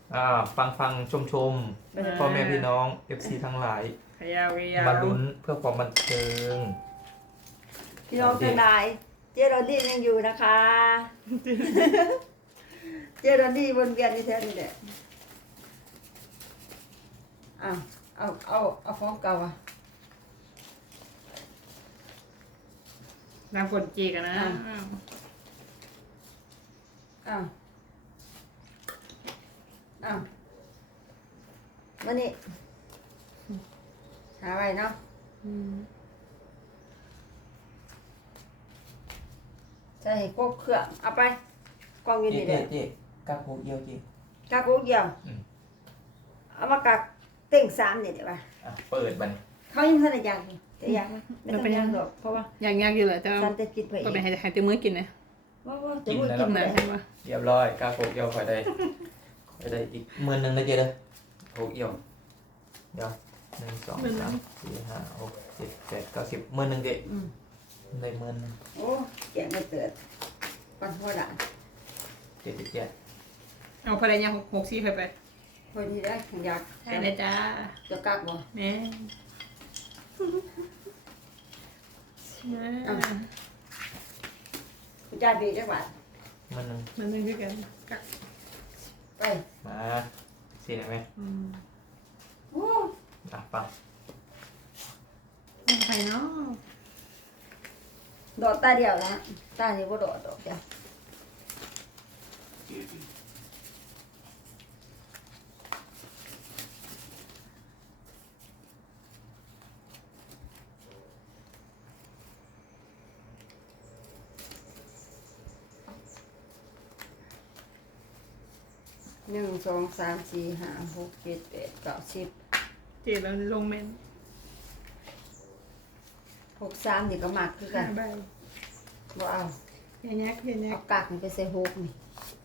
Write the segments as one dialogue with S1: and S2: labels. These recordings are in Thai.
S1: ฟังชมพ่อแม่พี่น้อง FC ทั้งหลาย
S2: ขยาวขยาว
S1: มาลุ้นเพื่อความบันเทิง
S3: พี่น้องทั้งหลายเจรอนดี้ยังอยู่นะคะ เจรอนดี้วนเวียนอยู่แถวนี้แหละเอาของเก่าอ่ะ
S2: น้ำฝนจีกันนะ
S3: อ้าววันนี้หาไว้เนาะใส่ครบเครื่องเอาไปกล่องอยู่นี่แหละ
S1: เจ๊กาโคเอียวเจ๊
S3: กากโกเกี่ยวเอามากากเต่งสามเนี่ยเดี๋ยวว่า
S1: เปิดบัน
S3: เขายังทันได้อยากอยู่แต่อยากไหมไม่ต้องอยากหรอกเพราะว่า
S2: อยากอยู่เหรอเจ้า
S3: สันจะกินไปเอ
S2: ก็
S3: ง
S2: ไปให้เต็มมือกินนะ
S3: ว่าจะมือกิน
S2: ไหน
S3: เลย
S2: ใช่ปะ
S1: เรียบร้อยกาโคเอียวคอยได้อีก10,000นะเจ๊เด้อโคเอียวเดี๋ยว1 2 3 4 5 6 7 8 9 1010,000เจ๊ได้10,000
S3: โอ้แกะไม่เติดปันหัวด่าน
S1: 77
S2: เอาภรรยา64ไป
S3: พอดีได้ขยัก
S2: ได้เลยจ้า
S3: จะกักบ่
S2: แม่
S3: คุณจ่ายเบี้ยจักบาท
S1: 10,000
S2: มันนึงคือกันกัก
S3: ไป
S1: มาสิได้ไหม
S3: โอ้
S1: ปัง
S2: ใครเนาะ
S3: ดอกตาเดียวนะตานี้บ่ดอกเดียว 1 2 3 4 5 6 7 8 9 10
S2: เจ็ดแล้วลงเมน
S3: 63นี่ก็มักคือกั
S2: 5
S3: น
S2: ใบ
S3: บ่เอา
S2: เฮียยักษ์เฮียยั
S3: เอา
S2: กษ์
S3: กากนี่ไปใส่หกนี่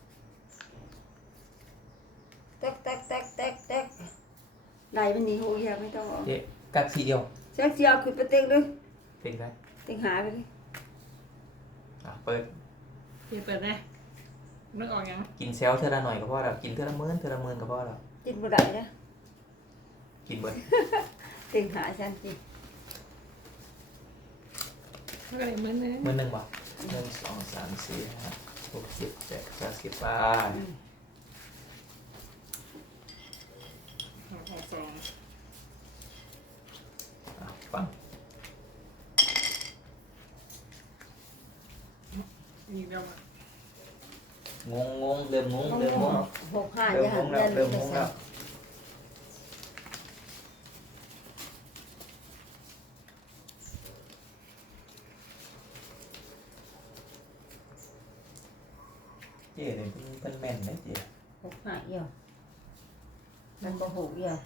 S3: แตกไหนมันหนีหูยาไม่ต้องเอา
S1: เจ๊กัดสีเดียว
S3: เสียงเสียวขึ้นไปเต็งเลย
S1: เป็นไง
S3: เต็งหาไปเลย
S1: เปิด
S2: เจ็ดเปิดเลยนึกออกยัง
S1: กินเซลเท่าละหน่อยก็พอแล้วกินเท่าละมื้อก็พอแล้ว
S3: กินบ่ได้นะ
S1: กินเบิด
S3: เต็งหาฉันกิน
S2: เท่ากันเลยเหมือนเลย
S1: มื้อหนึงบ่1 2 3 4 5 6 7 8 9 10บาท
S2: 2
S1: ฟัง
S2: อีกแล้ว
S1: งงเริ่มงง
S3: 6 5
S1: เริ่ม
S3: อย่าง
S1: งแล้ว
S3: เดิ
S1: เริ่
S3: น
S1: ม
S3: ไป
S1: งง
S3: ใส่
S1: แล้วเจ๊เนี่ยเป็นแม่นนะเจ๊
S3: 6 5เอี่ยวแล้วก็6เอี่ยว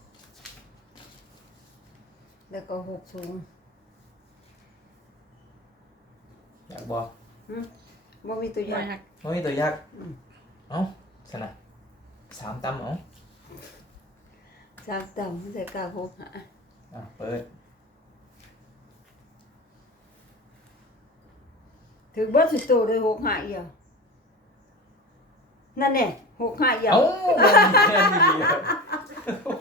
S3: แล้วก็6สูง
S1: อยากบอก
S3: บ่มีตัวอย่าง
S1: โอ้ยตัวยากเอ้าสนะ3ตำเอ้า
S3: สามต่ำใส่กาก6 5
S1: เปิด
S3: ถือเบิดสุดโตเลย6 5เอี่ยวนั่นแน่6 5เอี่ยว
S1: เอ้าแม่นดีอะโอ้โห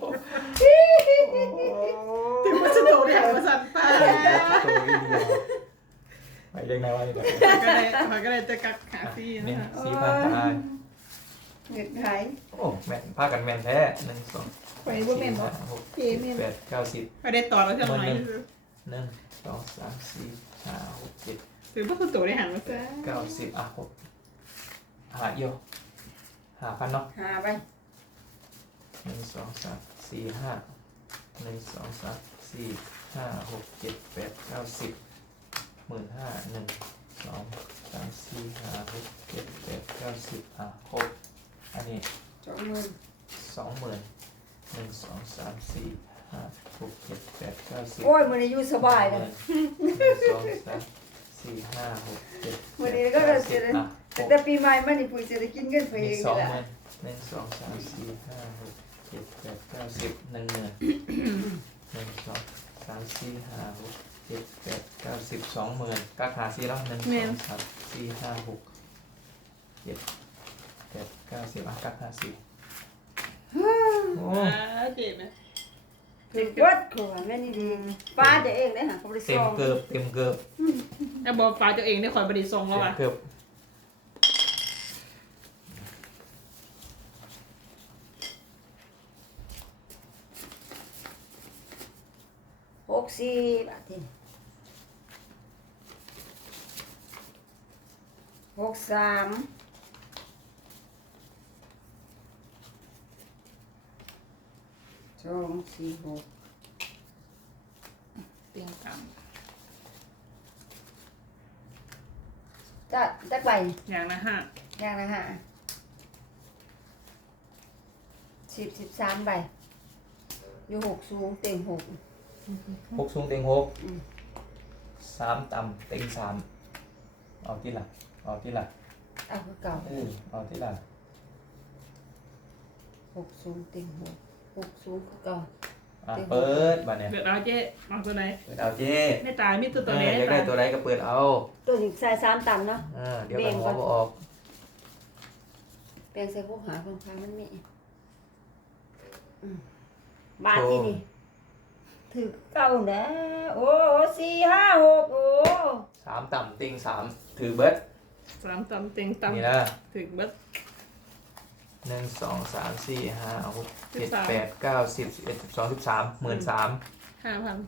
S2: ถึงว่าจะโตได้มาสั่นป้า
S1: ตัวอีเดียวไปยังไงวะนี่
S2: ก็เลยจะกักหาฟรี
S1: นี่
S2: นะ
S1: 4,000ตาย
S3: เงินหาย
S1: โอ้แม่นพากันแม่นแท้1 2
S2: ไปบ่แม่นบ่
S1: 6
S2: เจ๊แม่น
S1: 8 9 10
S2: ไปได้ต่อแล้วเท่าไหร่
S1: 1 2 3 4 5 6 7
S2: ถึงว่าจะโตได้หันมาซะ
S1: 9 10หาเอียว5,000เนาะ
S3: หาไป
S1: 1 2 3 4 5 1 2 3 4 5 6 7 8 9 10 15,000 1 2 3 4 5 6 7 8 9 10ครบอันนี้
S3: 20,000
S1: 20,000 1 2 3 4 5 6 7 8 9 10
S3: โอ้ยมันอยู่สบายเลย
S1: 1 2 3 4 5 6 7
S3: วันนี้ก็เราจะ
S1: 8
S3: แต่ปีใหม่มันนี่ปุ๋ยจะได้กินเงินไป
S1: 9
S3: เอง
S1: 10
S3: นี่แหละ
S1: 1 2 3 4 5 6 7 8 9 10 10,000 1 2 3 4 5 6 7 8 9 10 20,000กักหาซีแล้ว1 2 3 4 5 6 7 8 9 10กักหาซีโอ้
S2: เจ็บไหม
S3: ถึงวัดขวาแม่นี่ดีป้าจะเองได้หาเขาไป
S1: เต็
S3: ส่
S1: ม
S3: ง
S1: เกือบเต็มเกือบ
S2: แต่บอกฟ้าตัวเองได้คอยบริทรง
S1: เต็
S2: แล้ว
S1: ม
S2: ว่ะ
S1: เกือบ
S3: 60บาทที632 4 6
S2: เตียงต่
S3: จักใบ
S2: ำอย่างละห้า
S3: อย่างละห้า13ใบอยู่6สูงเต็ง6
S1: 6สูงเต็ง6 3ต่ำเต็ง3เอาที่หลักเอาที่หลัก
S3: เอาคือเก่า
S1: เอาที่หลัก
S3: 6สูงเต็ง6สูงคือเก่า
S1: เปิดมาเนี่ย
S2: เกิดเอาเจ๊เอาตัวไหน
S1: เปิดเอาเจ้
S2: ไม่ตายมีตัว
S1: อ
S2: ไหน
S1: ยากได้ตัวใดก็เปิดเอา
S3: ตัวนี้ใส่3ต่ำเนาะ
S1: เดี๋ยวกันหัวบ่ออก
S3: แปลงใส่พวกหาคนค้ามันมีบาทที่นี่ถือเก่านะโอ้4 5 6โอ้
S1: 3ต่ำเต็ง3ถือเบิด
S2: สามต่ำเตียง
S1: นี่
S2: ต่ำ
S1: นะ
S2: ถึงเบิด
S1: 1 2 3 4 5 6 7
S2: 13
S1: 8 9 10 11 12 13 13,000
S2: 5,000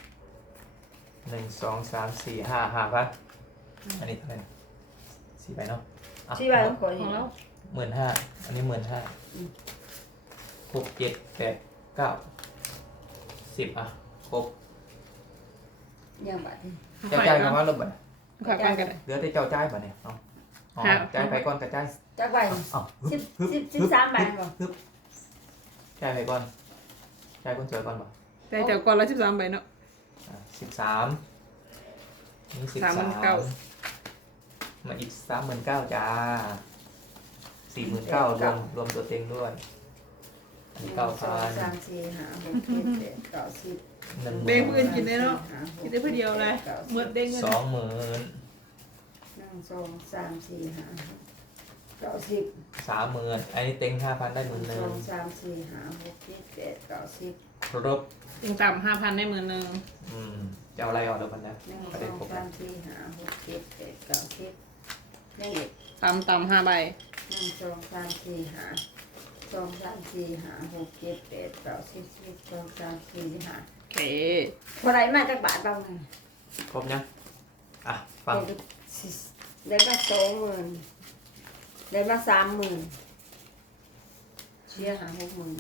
S1: 1 2 3 4 5 5,000อันนี้เท่าไหร่4ใบเนาะ
S3: 4ใบของข่อย
S2: ของเรา
S1: 15,000อันนี้15,000 6 7 8 9 10ครบ
S3: ยังบาทที่
S1: เจ้าจ่ายกันว่าลบบ่
S2: ขายกันกัน
S1: เหลือแต่เจ้าจ่ายบ่เนี่ยเอาจ่ายไปก่อนกระจ่าย
S3: จักใบ
S1: เอา
S3: 13ใบบ่
S1: จ่ายไปก่อนจ่ายคนสวยก่อนบ่
S2: แต่เจ้าก่อนละ13ใบเนาะ
S1: 13นี่13
S2: 39,000
S1: มาอีก39,000จ้า49,000รวมตัวเต็งด้วยอันนี้
S3: 1 2
S1: 9,000
S3: 3 4 5 6 7 8 9 10
S1: 1
S2: เด้งเพื่อนกินได้เนาะกินได้เพื่อเดียวเลยเมื่อเด้งเงิน
S1: 20,000
S3: 1 2 3 4 5 6 9 10
S1: 30,000อันนี้เต็ง5,000ได้10,000
S3: 2 3 4 5 6 7 8 9 10
S1: ครบ
S2: เตียงต่ำ5,000ได้10,000
S1: จะเอาอะไรออกเดี๋ยวมันนะ
S3: 1
S1: ก็ได้ครบ
S3: 2
S1: แล้ว
S3: 3 4 5 6 7 8 9 10นี่
S2: ต่ำ5ใบ
S3: 1 2 3 4 5 2 3 4 5 6 7 8 9 10 11 2 3 4 5
S2: โอเค
S3: เท่าไรมาจากบาทบ้างนะ
S1: ครบยังฟัง
S3: ได้มา20,000ได้มา30,000เสียหา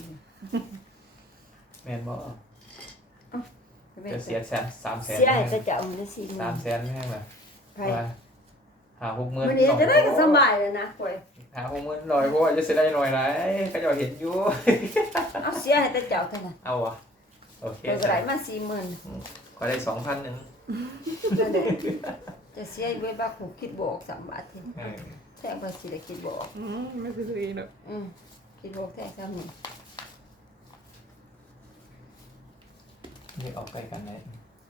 S3: 60,000
S1: แมนบอกจะเสีย300,000
S3: เสียให้จะจะเอาเงินได้40,000
S1: 300,000ไม่ให้มา
S3: ใคร
S1: หา60,000
S3: วันนี้จะได้ก็สบายเลยนะข่อย
S1: หา60,000ลอยเพราะว่าจะเสียได้หน่อยไรก็จะเห็นอยู่
S3: เอาเสียให้แต่เจ้าเท่านั้น
S1: เอาวะโอเค
S3: ข่อยก็ได้มา40,000
S1: ก็ได้2,000นึง
S3: นั่นแหละจะเสียเว้ยว่ากูคิดบออก3 บาททีแทงภาษีได้คิดบออก
S2: ไม่คือตัวเองหรอก
S3: คิดบออกแทง3,000
S1: นี่ออกไปกันไหน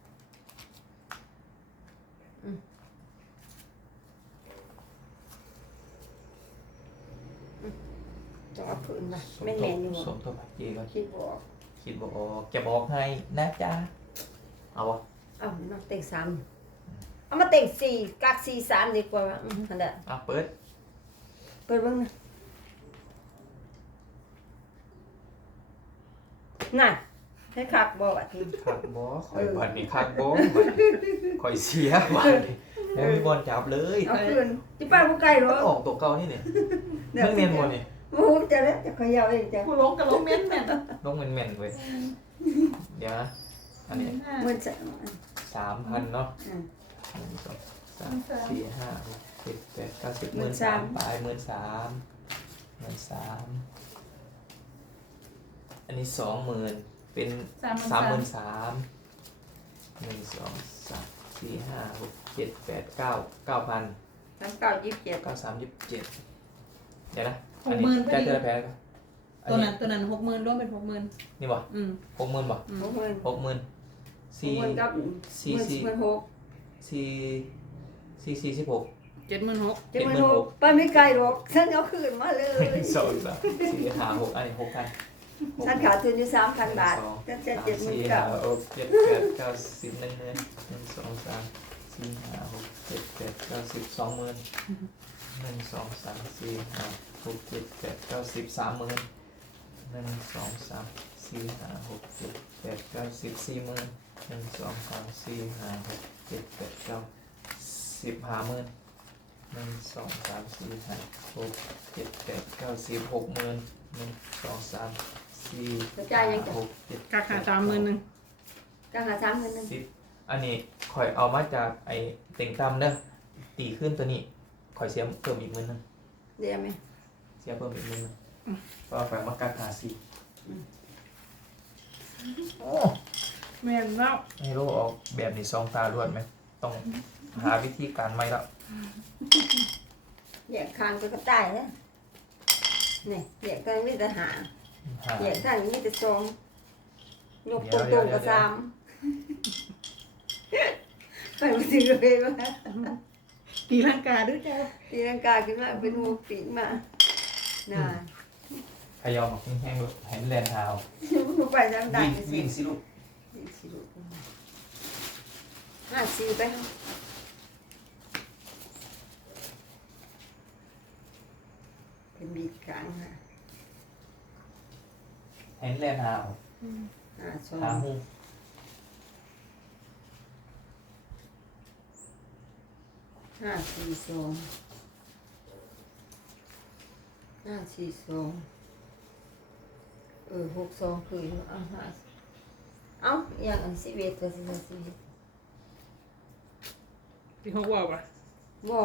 S3: จะเอาผืนมาแม่นๆอยู่
S1: ส
S3: บ่
S1: มทบจีก็
S3: คิดบออก
S1: คิดบอกจะบอกให้นะจ๊ะเอาวะ
S3: เอามาเต็ง3เอามาเต็ง4กัก4 3ดีกว่านั่นแหละ
S1: เปิด
S3: เปิดเบิ่งนะน่ะให้คักบ่ว่าที
S1: คักบอคอยบันนี่คักบอคอยเสียบันนี่แล้วมีบอลจับเลย
S3: เอาคืนที่ป้าผู้ไกลหร
S1: มั
S3: อน
S1: ออกตัวเก่านี่เนี่ยเรื่องเรียนบอลนี่
S3: โอ้จะได้จะขยาวเองจ้ะ
S2: กูลงกับลงเม้นแม่น
S1: ต้องแม่นๆเว้ยเดี๋ยวนะอันนี้
S3: มันจะ
S1: 3,000เนาะ1 2 3 4 5 6 7 8 9 10 13,000ไป13,000อันนี้20,000เป็น33,000 1 2 3 4 5 6 7 8 9 9,000
S3: ทั้งเก่า27
S1: 93 27เดี๋ยวนะ
S2: 60,000พอ
S1: ได้
S2: ดี
S1: เท่าไรแพ้กัน
S2: ตัวนั้น60,000ร่วมเป็น60,000
S1: นี่บ่ 60,000บ่
S3: 60,000
S1: 60,000 4
S3: กับ
S1: 4 4
S3: 16,000
S1: 4 4 46
S2: 76,000
S3: 76,000ป้าไม่ไกลหรอกฉันเอาคืนมาเลย
S1: หนึ่งสองสามสี่ห้าหกอันนี้6,000
S3: ฉันขาดทุนอยู่3,000 บาทฉันจะ
S1: สามสี่ห้าหกเจ็ดแปดเก้าสิบหนึ่งหมื่นหนึ่งสองสามสี่ห้าหกเจ็ดแปดเก้าสิบ20,000หนึ่งสองสามสี่ห้าหกเจ็ดแปดเก้าสิบ30,000หนึ่งสองสามสี่ห้าหกเจ็ดแปดเก้าสิบ40,000หนึ่งสองสามสี่ห้าหกเจ็ดแปดเก้าสิบ50,000หนึ่งสองสามสี่ห้าหกเจ็ดแปดเก้าสิบ60,000หนึ่งสองสามสี่ห้าหกเจ็ด
S2: กาขา30,000
S3: ก็หา3,000
S1: สิบอันนี้ข่อยเอามาจากไอ้เต็งตำเด้อตีขึ้นตัวนี้ข่อยเสียเพิ่มอีก10,000
S3: เดี๋ยวไหม
S1: เสียเพิ่มอีก10,000เพราะว่าข่อยมากาหาสิโอ้
S2: แม่นแล้ว
S1: ให้รู้ออกแบบนี้ซองตาลวดไหมต้องหาวิธีการใหม่แล้ว
S3: แยกคางก็ตายแล้วนี่แยกกันมีแต่หา
S1: หา
S3: แยกกันมีแต่2ยกตรงๆกับ3ไปบ่ถึงเลยว่า
S2: ตีลังกาด้วยจ้า
S3: ตีลังกาขึ้นมาเป็นหัวปีกมาน่า
S1: พยายามบอกแห้งๆเลยให้มันแลนเท้า
S3: บ่ไปจำได้
S1: วิ่ง
S3: สิ
S1: วิ่งสิลูก
S3: สิลูก54ไปเป็นบีบกลางค่ะ
S1: ให้มันแลนเท้า
S3: 52
S1: หาหู
S3: 54262คืออยู่เอาหาเอาอย่างอัน11ก็สิ11
S2: ที่เขาบอกว่า
S3: บ่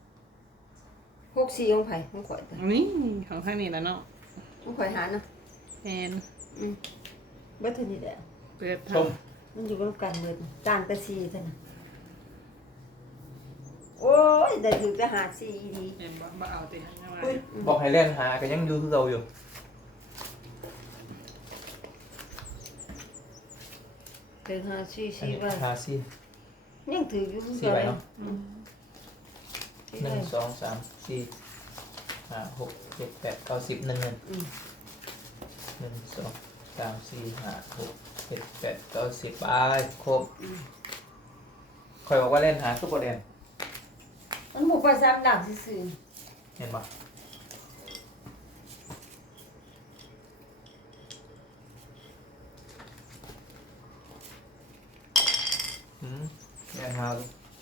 S3: 64ของไผของข่อยจ้ะ
S2: อันนี้ของข้างนี้แล้วเนาะ
S3: ของข่อยหานะ
S2: แอน
S3: เบิดเท่านี้แหละ
S2: เปิด
S1: ชม
S3: มันอยู่ร่วมกันเบิดต่างแต่4เท่านั้นโอ้ยได้ถึงจะหา4อีดี
S2: แอนบ่เอาติให้มา
S3: อุ้ย
S1: บอกให้แลนหาก็ยังอยู่คือเราอยู่
S3: ถึงหา4 4ใบ
S1: หาสิ
S3: ยังถืออยู่คือ
S1: สี่ใบเนาะ
S3: 4
S1: ห
S3: ใบ
S1: นึ่งสองสามสี่ห้าหกเจ็ดแปดเก้าสิบหนึ่งหนึ่งสองสามสี่ห้าหกเจ็ดแปดเก้าสิบไปครบคอยบอกว่าเล่นหาซุปเปอร์เดน
S3: มันบ่ไป3ดังซื่อ
S1: เห็นปะเล่นหา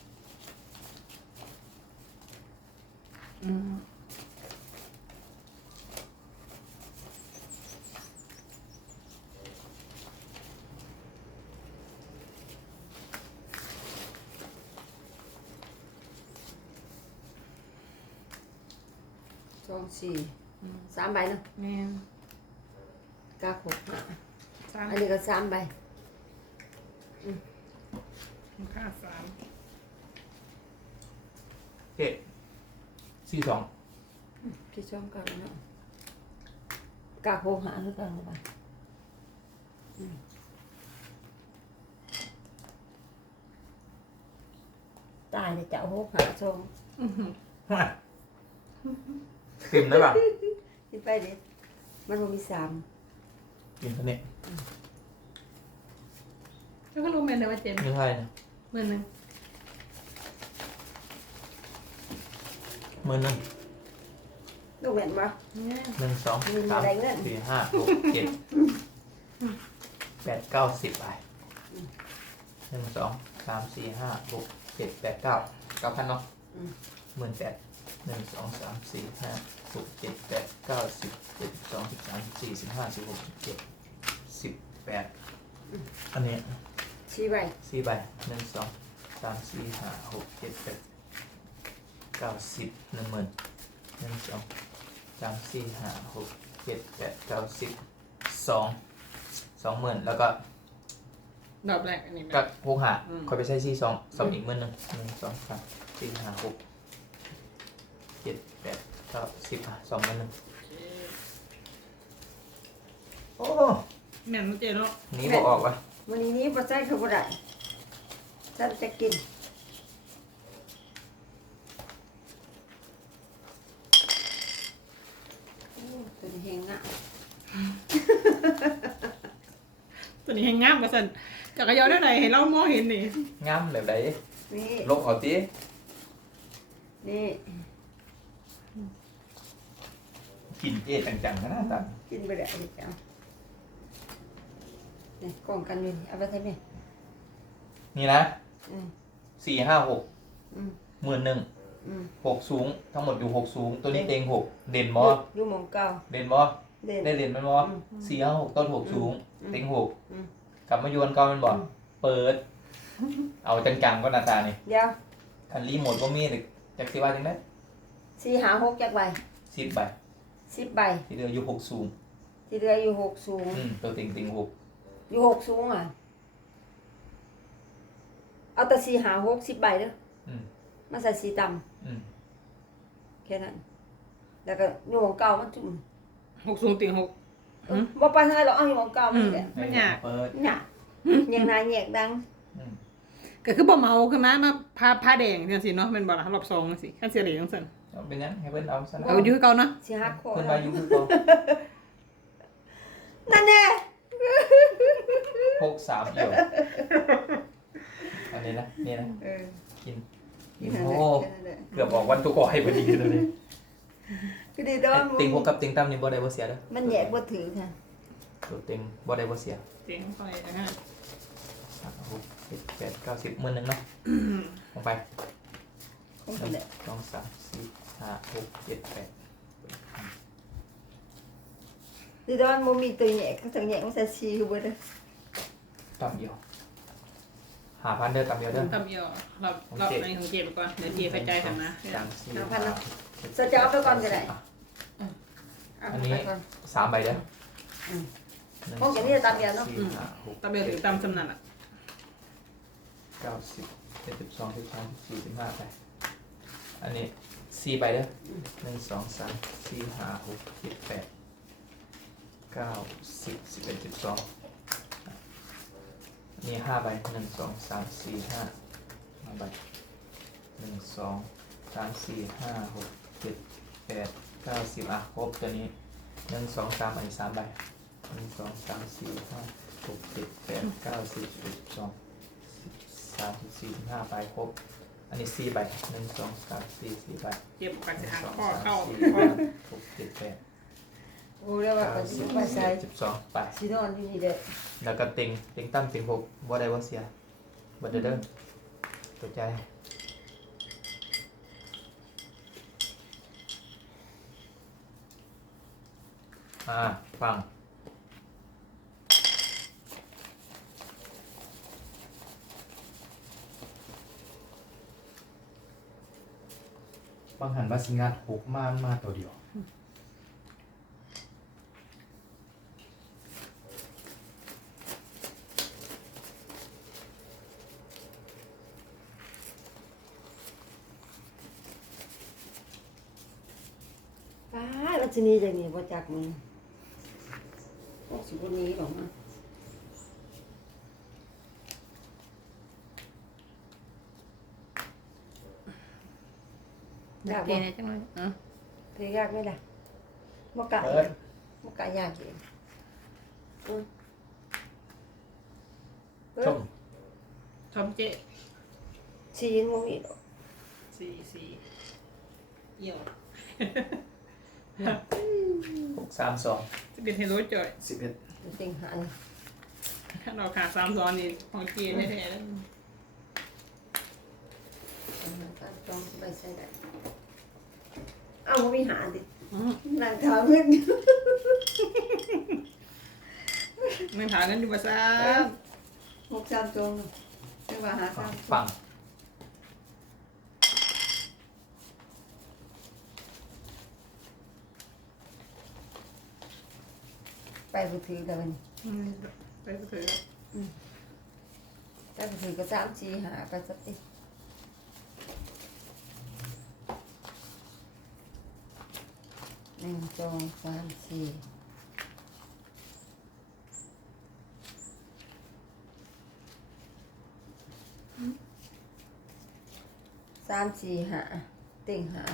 S3: 2 4 3ใบเนาะ
S2: แม่น
S3: กา6
S2: สาม
S3: 5อันนี้ก็3ใบ
S2: ค่า3
S1: เจ็ดสี่สอง
S3: พี่ช่องกันเนาะกา6 5คือกันบ่ ตายเลยจะเอา6 5ชง
S1: ติ่มได้ปะ
S3: ที่ไปเด็ดมันบ่มี3
S1: ติ่มตัวนี้
S2: แล้วก็รู้แม่นเลยว่าเจ็บ
S1: ไม่ใช่นะ
S2: มื้อนึง
S1: มือหนึ่ง
S3: ลูกเห็นบ่
S2: เนี่ย
S1: หนึ่งสอง
S3: มี
S1: สาม
S3: อะไรเงิน
S1: สี่ห้าหกเจ็ดแปดเก้าสิบไปหนึ่งสองสามสี่ห้าหกเจ็ดแปดเก้า9,000เนาะ18,000หนึ่งสองสามสี่ห้าหกเจ็ดแปดเก้าสิบ11 12 13 14 15 16 17 18อันนี้
S3: ชี้ไว้
S1: สี่ใบหนึ่งสองสามสี่ห้าหกเจ็ดแปดเก้าสิบ10,000หนึ่งสองสามสี่ห้าหกเจ็ดแปดเก้าสิบ20,000แล้วก็
S2: ดอกแรกอันนี้
S1: กับหกหา
S2: อืม
S1: คอยไปใช้สี่สองอีก10,000หนึ่งสองสามสี่ห้าหกเจ็ดแปดเก้าสิบ20,000โอ้
S2: แม่นบ่เจ็บเนาะ
S1: หนี่บอกออกวะ
S3: วันนี้บ่ใส่เขาบ่ได้ฉันจะกิน
S2: ตัวนี้ให้งามกว่าสันจักรยานได้ไหนให้เรามองเห็นนี่
S1: งามแบบใด
S3: นี่
S1: ลงเอาติ
S3: นี่
S1: กินเอ๊จังๆนะตัน
S3: กินไปได้ดิเจ้านี่กล่องกันอยู่นี่เอาไปใส่นี่
S1: นี่นะ
S3: อืม
S1: สี่ห้าหก
S3: อืม
S1: 11,000
S3: อืม
S1: 6สูงทั้งหมดอยู่6สูงตัวนี้เต็ง6เด่นบ่
S3: อยู่หมองเก่า
S1: เด่นบ่
S3: เด่น
S1: ได้เด่นมันบ่
S3: อืม
S1: 456ต้น6สูง
S3: อืม
S1: เต็ง
S3: อืม
S1: 6กลับมาโยนเก่ามันบ่
S3: อืม
S1: เปิด เอาจังๆก็หน้าตานี่
S3: เดี๋ยว
S1: คันรีโมทบ่มีนี่จักสิว่าจังได๋
S3: 4 5 6จักใบ
S1: 10ใบ
S3: 10 ใบ
S1: ที่เหลืออยู่6สูง
S3: ที่เหลืออยู่6สูง
S1: ตัวเต็ง6
S3: อยู่6สูงอ่ะเอาแต่4 5 6 10 ใบเด้อ
S1: อืม
S3: มาใส่สีด
S1: อืม
S3: ำแค่นั้น แล้วก็อยู่หมองเก่ามันจุ่ม
S2: 6 สูงติ่ง
S3: บ่ไปทางไหนหรอกเอาอยู่หมองเก่ามันนี่แหละ
S2: ไม่ยาก
S1: เปิด
S3: เนี่ยแยกหน้าแยกดัง
S1: อืม
S2: 6ก็คือบ่เมาขึ้นมาผ้าแดงจังซี่เนาะแม่นบ่ล่ะรอบ2จังซี่คันเสียเหลยจังซั่น
S1: เอาเป็นหยังให้เพิ่นเอาซะนะ
S2: เอาอยู่คือเก่าเนาะ
S3: สิฮักคอ
S1: เพิ่นว่าอยู่คือเก่า
S3: นั่นแน่
S1: 63เอี่ยวอันนี้นะนี่นะ
S3: เออ
S1: กิน
S3: นี่นั่นแห
S1: โอ้
S3: ละแค่นั้นแหละ
S1: เกือบบอกวันทุกข์ให้พอดีเลย
S3: คือดีแต่ว่า
S1: ติงพวกกับติงตั้มนี่บ่ได้บ่เสียเด้อ
S3: มันแยกบ่ถือค่ะ
S1: ตัวติงบ่ได้บ่เสีย
S2: เสียงไปนะฮะ
S1: 6 7 8 9 10 10,000เนาะลงไป
S3: คงเป็นแหละ
S1: 1 2 3 4 5 6 7 8
S3: ดีแต่ว่ามันมีตัวแยกตัวแยกมันใส่ชีคือบ่ได้
S1: ต่ำเดียว5,000เด้อต่ำเดียวเด้อ
S2: ทำเยอะเราในของเก็บก่อนเดี๋ยวเจไปใจายกันนะ
S1: 3 4
S3: จะเอาไปก่อนก็ได้
S1: 5
S3: เอา
S1: อันนี้
S3: ไปก่อน
S1: 3ใบเด้อ
S3: อืม
S1: หนึ่ง
S3: พวกอย่างนี้จะตามเดียวเนอะ
S1: สี่ห้าหก
S2: ตำเบียถึงตำสำนันอ่ะ
S1: 9 10 11 12 13 14 15ไปอันนี้4ใบเด้อ1 2 3 4 5 6 7 8 9 10 11 12นี่5ใบ1 2 3 4 5ใบ1 2 3 4 5 6 7 8 9 10อ่ะครบตัวนี้1 2 3อันนี้3ใบ1 2 3 4 5 6 7 8 9 10 11 12 13 14 15ไปครบอันนี้4ใบ1 2 3 4 4ใบ
S2: เจ็บกัน
S1: 1
S2: จะหา
S1: 2
S2: ข้อ
S1: 3
S2: เข้า
S1: 4 5 6 7 8
S3: โอ้เรียกว่า
S1: 9
S3: เป็น
S1: 10
S3: ไปใส่
S1: 11 12ไป
S3: สีนอนอยู่นี่เด้อ
S1: แล้วก็ติงตั้มติงหกบ่ได้บ่เสียบ่ได้เด้อตัวใจฟังฟังหันว่าสิงัดหกมาตัวเดียว
S3: ป้าแล้วทีนี้จะหนีบ่จักมึงโอ้สิบ่หนีหรอกนะ
S2: อยากเปจังเลยอ่ะ
S3: เพลยากไหมล่ะบ่กะ
S1: เปิด
S3: บ่กะยากเองอืมเอ
S1: ช
S3: อ
S1: ม
S2: ชมเจ๊
S3: ชีนบ่มีดอก
S2: สี่เอี่ยว
S1: 6 3 2
S2: จะเป็นเฮโร่จ่อย
S1: 11
S3: จริงหาย
S2: ถ้าเราขา3 ซ้อนนี่ของเจแท้ๆแล้ว
S3: การจองสบายใส่ได้เอ้าบ่มีหาดิ
S2: อืม
S3: นั่งถามเพิ่น
S2: ไม่ผ่านกันอยู่ภาษา
S3: 6 3จองจังว่าหา3
S1: ฟัง
S3: ไปบ่ถือแล้วบัดนี้
S2: ไปเถอะ
S3: ไปบ่ถือก็3 4 5ไปสักติ1 2 3 43 4 5ติ่งหา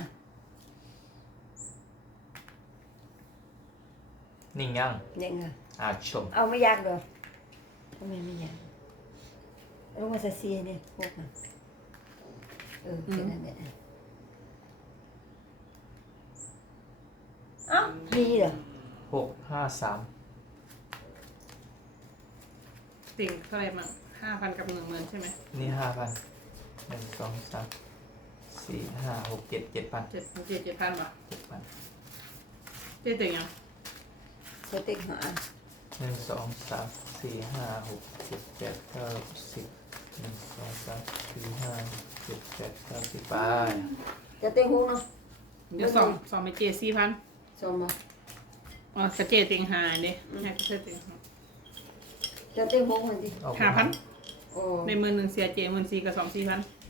S1: นิ่งยัง
S3: ยังไง
S1: ชม
S3: เอาไม่ยากเลยก็ไม่ใหญ่ลงมาใส่ซีเนี่ยพวกมันแค่นั้นแหละเอ้ามีเหรอ
S1: 653
S2: ติ่งเท่าไหร่มั่ง5,000กับ10,000ใช่ไหม
S1: นี่5,000 1 2 3 4 5 6 7 7,000
S2: 7,000บาท
S1: 7,000
S2: เจ๊ติ่งยัง
S3: สเต็กหา
S1: 1 2 3 4 5 6 7 8 9 10 1 2 3 4 5 7 8 9 10ไป
S3: จะเต็งหูเนาะ
S2: เดี๋ยวสองไปเจ๊4,000
S3: ชมมา
S2: อ๋อกระเจ๊ติ่งหาเด้ให้กระเจ๊ติ่ง
S3: จะเต็งหูมันดิ
S1: เอา
S2: 5,000
S3: โอ้
S2: ใน10,000เสียเจ๊14,000กับ2,000 4,000